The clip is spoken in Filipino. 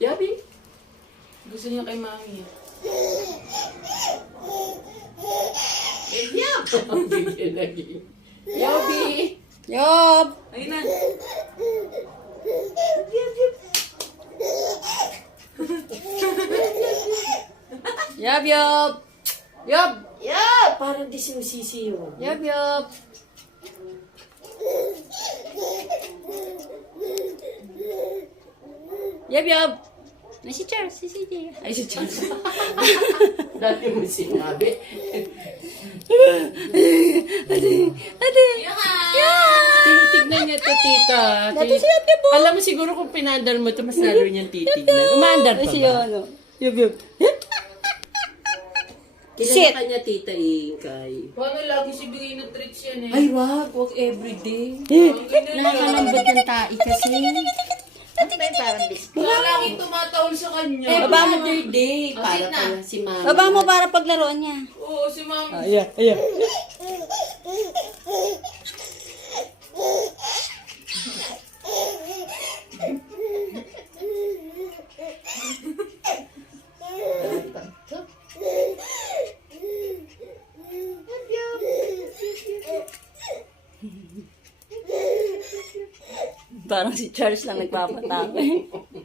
Yabi. Gusto niya kay mami. Yap! Bigyan lagi. Yabi! Yob! Ayun na. Yob, yob! Yob! Yap! Parang di sinusisi yun. Yob, yob! Yob, yob! Ay, si Charles, si CJ. Ay, si Charles. Dati mo sinabi. Ate! Tinitignan niya to, tita. Dati si Ate Bo. Alam mo siguro kung pinandar mo to, mas lalo niyang titignan. Umaandar Ay, pa si ba? ano? Yob, yob. Kilala Shit. ka niya, tita Ingkay. Paano lagi si bigay ng treats yan eh? Ay, wag everyday. Nakakalambot ng tai kasi. Ano ba yung parang biscuit? Kaya lagi tumatawal sa kanya. Every other day. Para sit na. pala si mama. Baba mo para paglaruan niya. Oo, si mami. Ayan, ayan. Parang si Charles lang nagpapatawa.